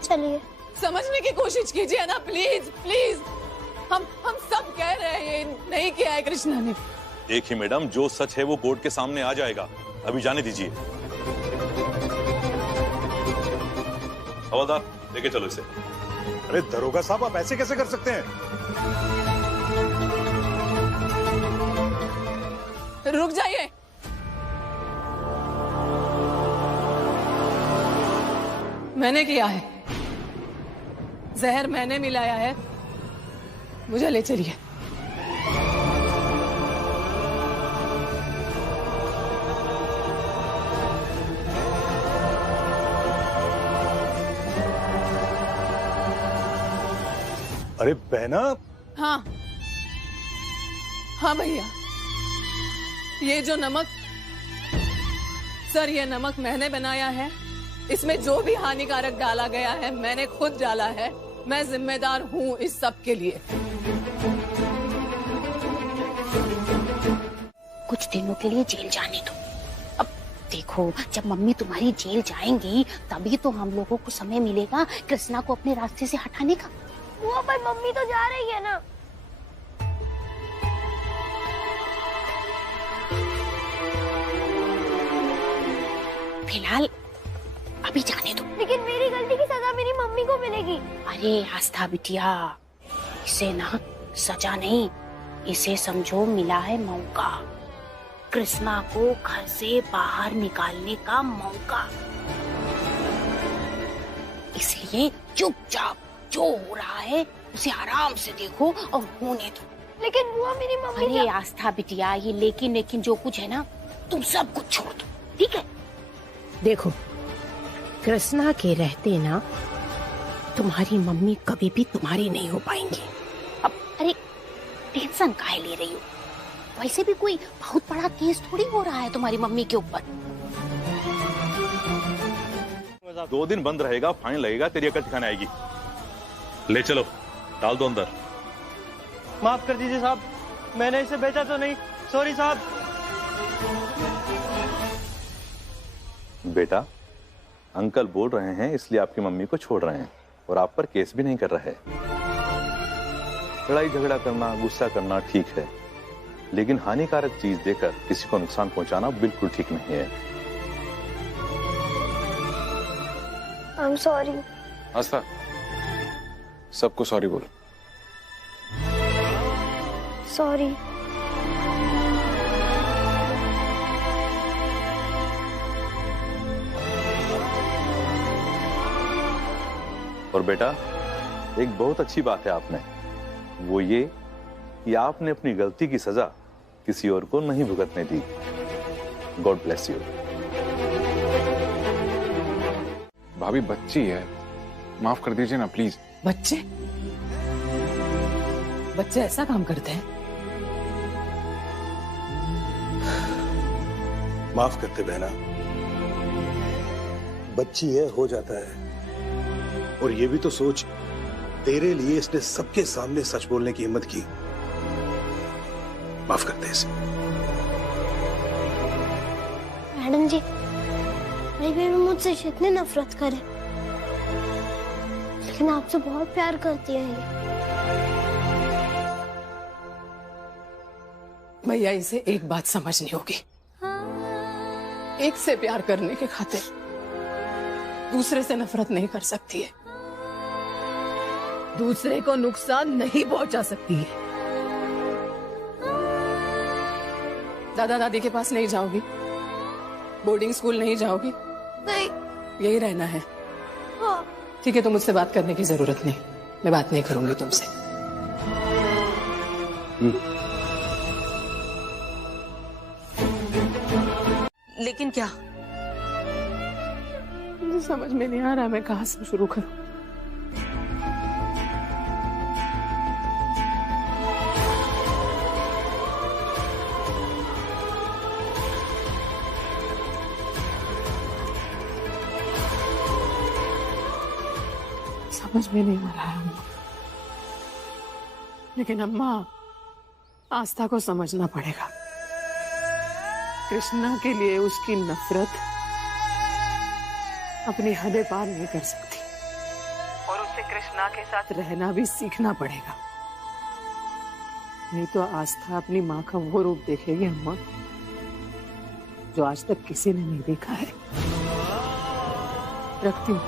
चलिए। समझने की कोशिश कीजिए ना, प्लीज प्लीज। हम सब कह रहे हैं ये नहीं किया है कृष्णा ने। देखिए मैडम, जो सच है वो कोर्ट के सामने आ जाएगा, अभी जाने दीजिए। हवलदार, लेके चलो इसे। अरे दरोगा साहब, आप ऐसे कैसे कर सकते हैं? रुक जाइए। मैंने किया है, जहर मैंने मिलाया है, मुझे ले चलिए। अरे बहना। हाँ हाँ भैया, ये जो नमक, सर ये नमक मैंने बनाया है, इसमें जो भी हानिकारक डाला गया है मैंने खुद डाला है, मैं जिम्मेदार हूँ इस सब के लिए। कुछ दिनों के लिए जेल जाने दो। अब देखो, जब मम्मी तुम्हारी जेल जाएंगी तभी तो हम लोगों को समय मिलेगा कृष्णा को अपने रास्ते से हटाने का। वो पर मम्मी तो जा रही है ना। फिलहाल अभी जाने दो। लेकिन मेरी गलती की सजा मेरी मम्मी को मिलेगी। अरे आस्था बिटिया, इसे ना सजा नहीं, इसे समझो मिला है मौका, कृष्णा को घर से बाहर निकालने का मौका। इसलिए चुपचाप जो हो रहा है उसे आराम से देखो और होने दो। लेकिन बुआ मेरी मम्मी। अरे आस्था बिटिया, ये लेकिन जो कुछ है ना, तुम सब कुछ छोड़ दो, ठीक है? देखो, कृष्णा के रहते ना तुम्हारी मम्मी कभी भी तुम्हारी नहीं हो पाएंगी। अब अरे टेंशन काहे ले रही हो? वैसे भी कोई बहुत बड़ा केस थोड़ी हो रहा है तुम्हारी मम्मी के ऊपर। 2 दिन बंद रहेगा, फाइन लगेगा, तेरी अकल ठिकाने आएगी। ले चलो, डाल दो अंदर। माफ कर दीजिए साहब, मैंने इसे बेचा तो नहीं, सॉरी साहब। बेटा, अंकल बोल रहे हैं इसलिए आपकी मम्मी को छोड़ रहे हैं और आप पर केस भी नहीं कर रहे। लड़ाई झगड़ा करना, गुस्सा करना ठीक है, लेकिन हानिकारक चीज देकर किसी को नुकसान पहुंचाना बिल्कुल ठीक नहीं है। I am sorry. आस्था, सबको सॉरी बोलो। सॉरी। और बेटा, एक बहुत अच्छी बात है आपने, वो ये कि आपने अपनी गलती की सजा किसी और को नहीं भुगतने दी। God bless you. भाभी बच्ची है, माफ कर दीजिए ना प्लीज। बच्चे बच्चे ऐसा काम करते हैं? माफ करते बहना, बच्ची है, हो जाता है। और ये भी तो सोच, तेरे लिए इसने सबके सामने सच बोलने की हिम्मत की। माफ करते इसे। मैडम जी, मेरी बेबी मुझसे जितनी नफरत करे, लेकिन आपसे बहुत प्यार करती है ये। भैया, इसे एक बात समझनी होगी, एक से प्यार करने के खातिर दूसरे से नफरत नहीं कर सकती है, दूसरे को नुकसान नहीं पहुंचा सकती है। दादा दादी के पास नहीं जाओगी? बोर्डिंग स्कूल नहीं जाओगी? नहीं। यही रहना है? हाँ। ठीक है, तो मुझसे बात करने की जरूरत नहीं, मैं बात नहीं करूंगी तुमसे। लेकिन क्या? मुझे समझ में नहीं आ रहा मैं कहाँ से शुरू करूं। समझ में नहीं आ रहा है अम्मा, लेकिन अम्मा, आस्था को समझना पड़ेगा। कृष्णा के लिए उसकी नफरत अपनी हदें पार नहीं कर सकती, और उसे कृष्णा के साथ रहना भी सीखना पड़ेगा। नहीं तो आस्था अपनी माँ का वो रूप देखेगी अम्मा, जो आज तक किसी ने नहीं देखा है। रखती हूँ।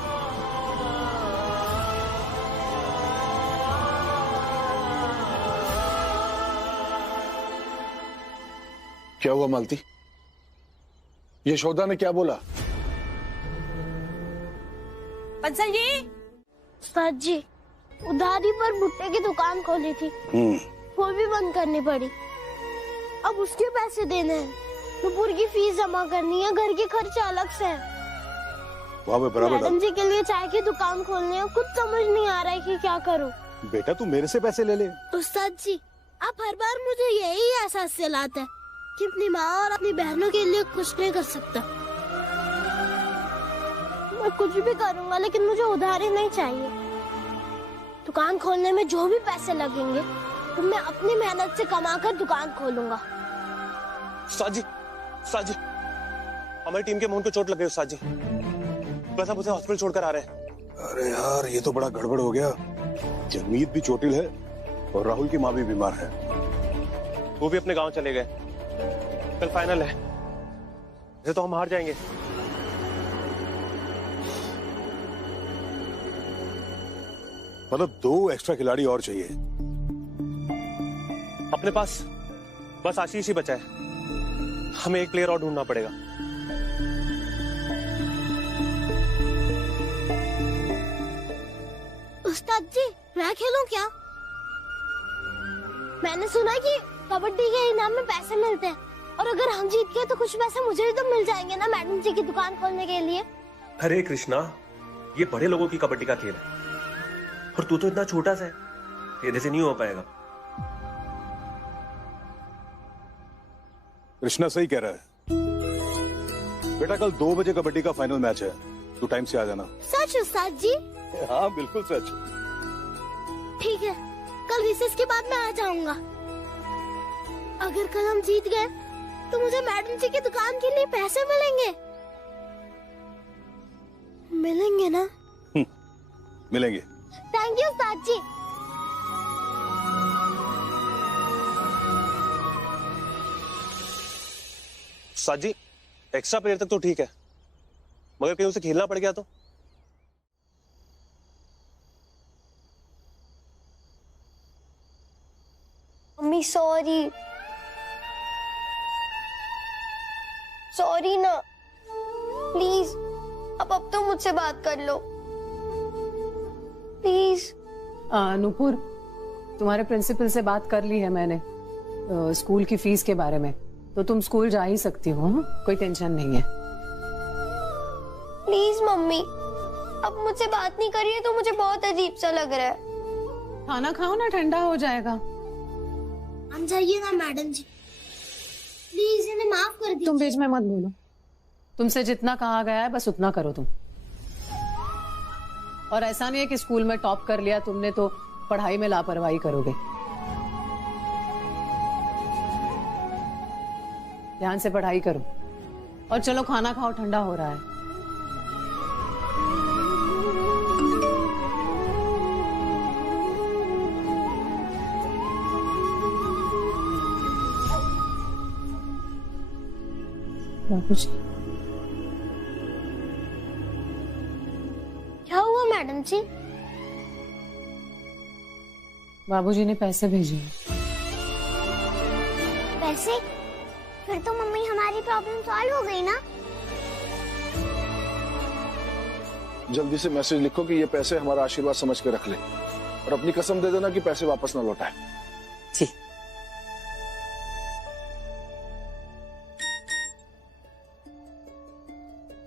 क्या हुआ मालती? यशोदा ने क्या बोला? बंसल जी, उस्ताद जी, उधारी पर भुट्टे की दुकान खोली थी, वो भी बंद करनी पड़ी। अब उसके पैसे देने हैं, नुपुर की फीस जमा करनी है, घर के खर्चे अलग से हैं। मैडम जी के लिए चाय की दुकान खोलनी है, कुछ समझ नहीं आ रहा है कि क्या करूं। बेटा, तू मेरे से पैसे ले ले। उस्ताद जी, आप हर बार मुझे यही एहसास दिलाते हैं कि अपनी माँ और अपनी बहनों के लिए कुछ नहीं कर सकता। मैं कुछ भी करूंगा, लेकिन मुझे उधारी नहीं चाहिए। दुकान खोलने में जो भी पैसे लगेंगे, तो मैं अपनी मेहनत से कमाकर दुकान खोलूंगा। साजी, हमारी टीम के मोहन को चोट लग गई उस्ताद जी, बस अब उसे हॉस्पिटल छोड़कर आ रहे हैं। अरे यार, ये तो बड़ा गड़बड़ हो गया। जगमीत भी चोटिल है और राहुल की माँ भी बीमार है। वो भी अपने गांव चले गए। कल फाइनल है, ये तो हम हार जाएंगे। मतलब 2 एक्स्ट्रा खिलाड़ी और चाहिए। अपने पास बस आशीष ही बचा है, हमें एक प्लेयर और ढूंढना पड़ेगा। उस्ताद जी, मैं खेलूं क्या? मैंने सुना कि कबड्डी के इनाम में पैसे मिलते हैं, और अगर हम जीत गए तो कुछ पैसे मुझे भी तो मिल जाएंगे ना मैडम जी की दुकान खोलने के लिए। अरे कृष्णा, ये बड़े लोगों की कबड्डी का खेल है, और तू तो इतना छोटा सा है, तेरे से नहीं हो पाएगा। कृष्णा सही कह रहा है बेटा, कल 2 बजे कबड्डी का फाइनल मैच है, तू टाइम से आ जाना। सच उस्ताद जी? हाँ बिल्कुल सच। ठीक है, कल रिसेस के बाद मैं आ जाऊंगा। अगर कल हम जीत गए तो मुझे मैडम जी की दुकान के लिए पैसे मिलेंगे? मिलेंगे ना? मिलेंगे। थैंक यू उस्ताद जी। साजी, एक्स्ट्रा पीरियड तक तो ठीक है, मगर कहीं उसे खेलना पड़ गया तो? मम्मी सॉरी सॉरी ना, प्लीज अब तो मुझसे बात कर लो प्लीज। नूपुर, तुम्हारे प्रिंसिपल से बात कर ली है मैंने स्कूल की फीस के बारे में, तो तुम स्कूल जा ही सकती हो, कोई टेंशन नहीं है। प्लीज मम्मी, अब मुझसे बात नहीं करिए तो मुझे बहुत अजीब सा लग रहा है। खाना खाओ ना, ठंडा हो जाएगा। हम जाइए ना मैडम जी, प्लीज इन्हें माफ कर दीजिए। तुम बीच में मत बोलो, तुमसे जितना कहा गया है बस उतना करो तुम। और ऐसा नहीं है कि स्कूल में टॉप कर लिया तुमने तो पढ़ाई में लापरवाही करोगे। ध्यान से पढ़ाई करो और चलो खाना खाओ, ठंडा हो रहा है। बाबूजी, क्या हुआ मैडम जी? बाबूजी ने पैसे भेजे। पैसे? फिर तो मम्मी हमारी प्रॉब्लम सॉल्व हो गई ना। जल्दी से मैसेज लिखो कि ये पैसे हमारा आशीर्वाद समझ के रख ले, और अपनी कसम दे देना कि पैसे वापस ना लौटाए। जी।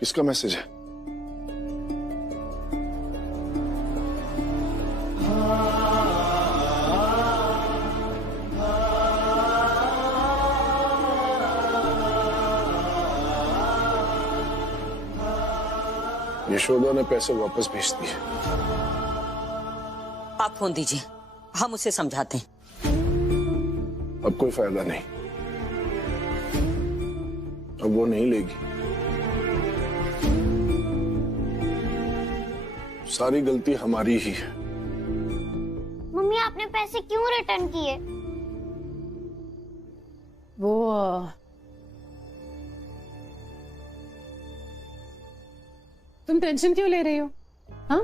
किसका मैसेज है? यशोदा ने पैसे वापस भेज दिए। आप फोन दीजिए, हम उसे समझाते हैं। अब कोई फायदा नहीं, अब वो नहीं लेगी। सारी गलती हमारी ही है। मम्मी आपने पैसे क्यों रिटर्न किए? वो तुम टेंशन क्यों ले रही हो? हाँ,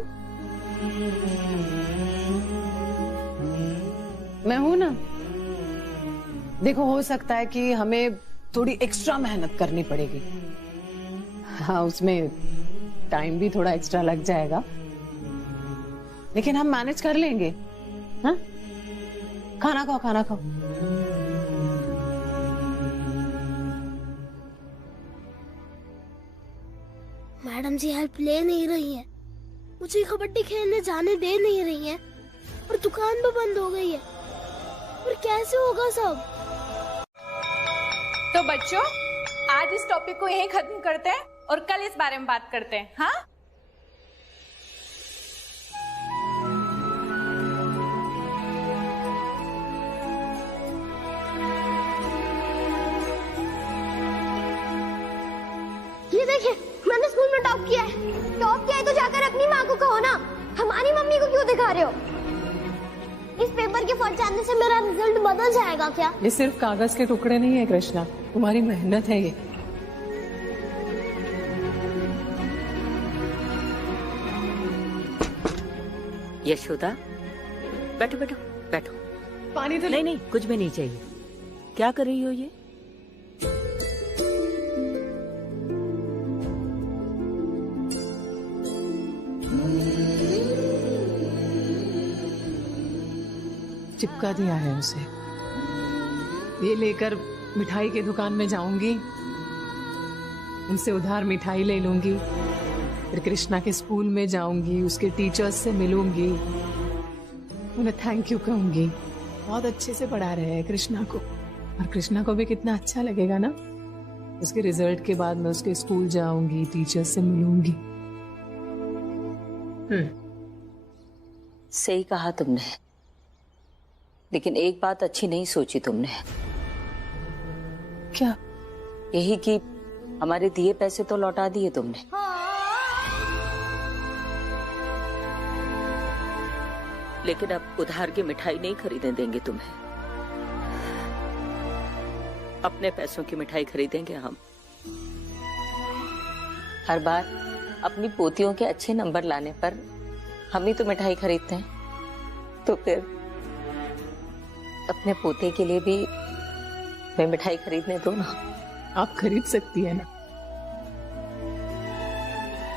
मैं हूं ना। देखो, हो सकता है कि हमें थोड़ी एक्स्ट्रा मेहनत करनी पड़ेगी। हाँ, उसमें टाइम भी थोड़ा एक्स्ट्रा लग जाएगा, लेकिन हम मैनेज कर लेंगे। हाँ, खाना खाओ, खाना खाओ। मैडम जी हेल्प ले नहीं रही है, मुझे कबड्डी खेलने जाने दे नहीं रही है, और दुकान भी बंद हो गई है। और कैसे होगा सब? तो बच्चों, आज इस टॉपिक को यहीं खत्म करते हैं और कल इस बारे में बात करते हैं। हाँ, ये देखिए, मैंने स्कूल में टॉप किया है। टॉप किया है तो जाकर अपनी माँ को कहो ना, हमारी मम्मी को क्यों दिखा रहे हो? इस पेपर के फट जाने से मेरा रिजल्ट बदल जाएगा क्या? ये सिर्फ कागज के टुकड़े नहीं है कृष्णा, तुम्हारी मेहनत है ये। यशोदा, बैठो बैठो बैठो। पानी तो नहीं नहीं, कुछ भी नहीं चाहिए। क्या कर रही हो ये? चिपका दिया है उसे। ये लेकर मिठाई की दुकान में जाऊंगी, उनसे उधार मिठाई ले लूंगी, फिर कृष्णा के स्कूल में जाऊंगी, उसके टीचर्स से मिलूंगी, उन्हें थैंक यू कहूंगी। बहुत अच्छे से पढ़ा रहे हैं कृष्णा को, और कृष्णा को भी कितना अच्छा लगेगा ना। उसके रिजल्ट के बाद मैं उसके स्कूल जाऊंगी, टीचर्स से मिलूंगी। सही कहा तुमने, लेकिन एक बात अच्छी नहीं सोची तुमने। क्या? यही कि हमारे दिए पैसे तो लौटा दिए तुमने। लेकिन अब उधार की मिठाई नहीं खरीदने देंगे तुम्हें। अपने पैसों की मिठाई खरीदेंगे हम। हर बार अपनी पोतियों के अच्छे नंबर लाने पर हम ही तो मिठाई खरीदते हैं, तो फिर अपने पोते के लिए भी मैं मिठाई खरीदने दो ना। आप खरीद सकती है ना,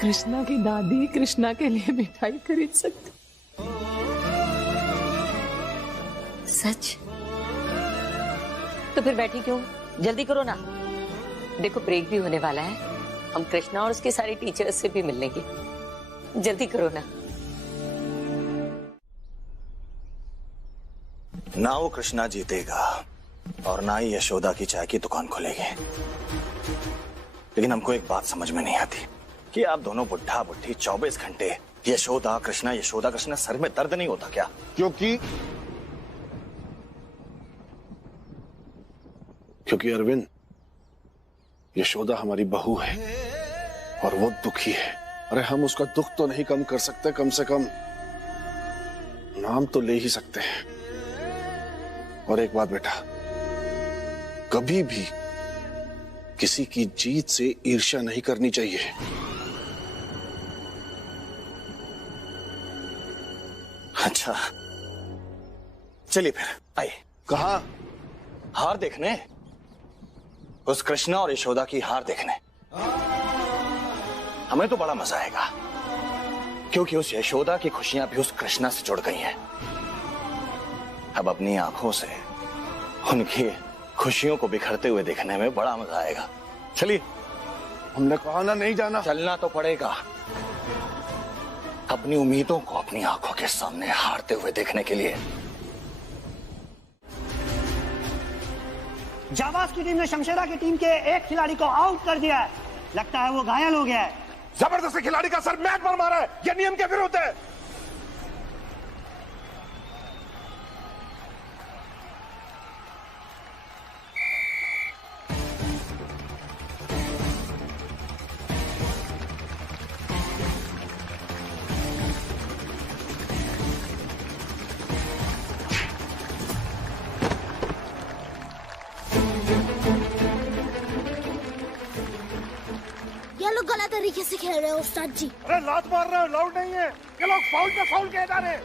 कृष्णा की दादी कृष्णा के लिए मिठाई खरीद सकती। सच? तो फिर बैठी क्यों, जल्दी करो ना। देखो ब्रेक भी होने वाला है, हम कृष्णा और उसके सारे टीचर्स से भी मिल लेंगे, जल्दी करो ना। ना वो कृष्णा जीतेगा और ना ही यशोदा की चाय की दुकान खुलेगी। लेकिन हमको एक बात समझ में नहीं आती कि आप दोनों बुढ़ा बुढ़ी 24 घंटे यशोदा कृष्णा सर में दर्द नहीं होता क्या? क्योंकि अरविंद, यशोदा हमारी बहू है और वो दुखी है। अरे हम उसका दुख तो नहीं कम कर सकते, कम से कम नाम तो ले ही सकते हैं। और एक बात बेटा, कभी भी किसी की जीत से ईर्ष्या नहीं करनी चाहिए। अच्छा चलिए फिर आइए। कहा? हार देखने, उस कृष्णा और यशोदा की हार देखने। हमें तो बड़ा मजा आएगा क्योंकि उस यशोदा की खुशियां भी उस कृष्णा से जुड़ गई हैं। अब अपनी आंखों से उनकी खुशियों को बिखरते हुए देखने में बड़ा मजा आएगा। चलिए। हमने कहा ना नहीं जाना। चलना तो पड़ेगा, अपनी उम्मीदों को अपनी आंखों के सामने हारते हुए देखने के लिए। जाबाज की टीम ने शमशेरा की टीम के एक खिलाड़ी को आउट कर दिया है। लगता है वो घायल हो गया है। जबरदस्ती खिलाड़ी का सर मैट पर मारा है, यह नियम के विरुद्ध है। ये लोग गलत तरीके से खेल रहे हैं उस्ताद जी। अरे लात मार रहे हो, लाउड नहीं है। ये लोग फाउल पे फाउल कह जा रहे हैं।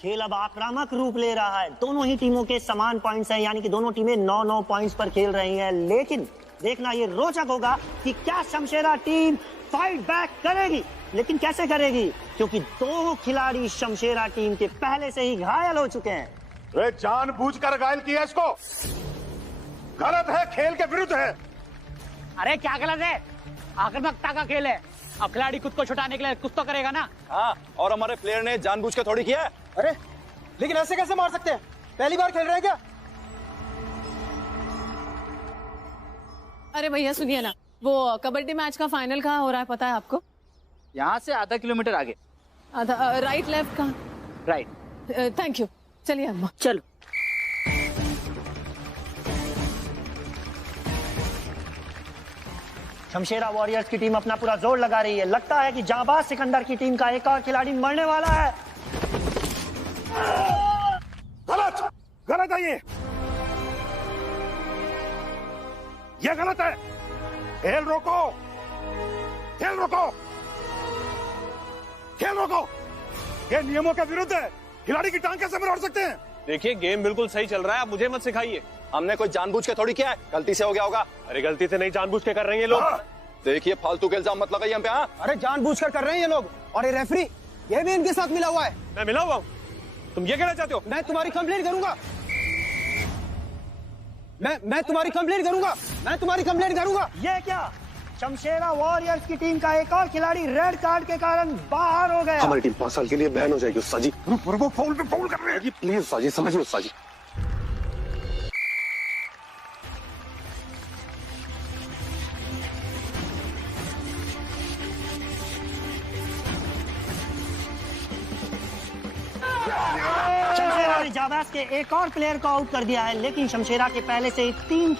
खेल अब आक्रामक रूप ले रहा है। दोनों ही टीमों के समान पॉइंट्स हैं, यानी कि दोनों टीमें 9-9 पॉइंट्स पर खेल रही हैं। लेकिन देखना ये रोचक होगा कि क्या शमशेरा टीम फाइट बैक करेगी। लेकिन कैसे करेगी, क्योंकि दो खिलाड़ी शमशेरा टीम के पहले से ही घायल हो चुके हैं। वे जानबूझकर घायल किया इसको। गलत है, खेल के विरुद्ध है। अरे क्या गलत है, आक्रामकता का खेल है। अब खिलाड़ी खुद को छुटाने के लिए कुछ तो करेगा ना। हाँ, और हमारे प्लेयर ने जानबूझ के थोड़ी किया है। अरे लेकिन ऐसे कैसे मार सकते हैं, पहली बार खेल रहे हैं क्या? अरे भैया सुनिए ना, वो कबड्डी मैच का फाइनल कहाँ हो रहा है पता है आपको? यहाँ से आधा किलोमीटर आगे। आधा राइट लेफ्ट कहाँ? राइट। Thank you. चलिए अम्मा। चलो। शमशेरा वॉरियर्स की टीम अपना पूरा जोर लगा रही है। लगता है कि जाबाज सिकंदर की टीम का एक और खिलाड़ी मरने वाला है। गलत, गलत है ये गलत है। खेल रोको, खेल रोको, खेल रोको। ये नियमों के विरुद्ध है। खिलाड़ी की टांग कैसे मरोड़ सकते हैं? देखिए गेम बिल्कुल सही चल रहा है, आप मुझे मत सिखाइए। हमने कोई जानबूझ के थोड़ी किया है, गलती से हो गया होगा। अरे गलती से नहीं, जानबूझ के कर रहे हैं ये लोग। देखिए फालतू के इल्जाम मत लगाइए हम पे। हाँ, अरे जानबूझकर कर रहे हैं ये लोग। और ये रेफरी, ये भी इनके साथ मिला हुआ है। मैं मिला हुआ हूँ? तुम ये कहना चाहते हो? मैं तुम्हारी कंप्लेंट करूंगा। मैं तुम्हारी कंप्लेंट करूंगा। मैं तुम्हारी कंप्लेंट करूंगा। ये क्या, शमशेरा वॉरियर्स की टीम का एक और खिलाड़ी रेड कार्ड के कारण बाहर हो गया। हमारी टीम 5 साल के लिए बैन हो जाएगी उस्ताद जी। वो फाउल पे फाउल कर रहे हैं। प्लीज उस्ताद जी, समझ लो उस्ताद जी। शमशेरा ने जाबाज के एक और प्लेयर को आउट कर दिया है, लेकिन शमशेरा के पहले से 3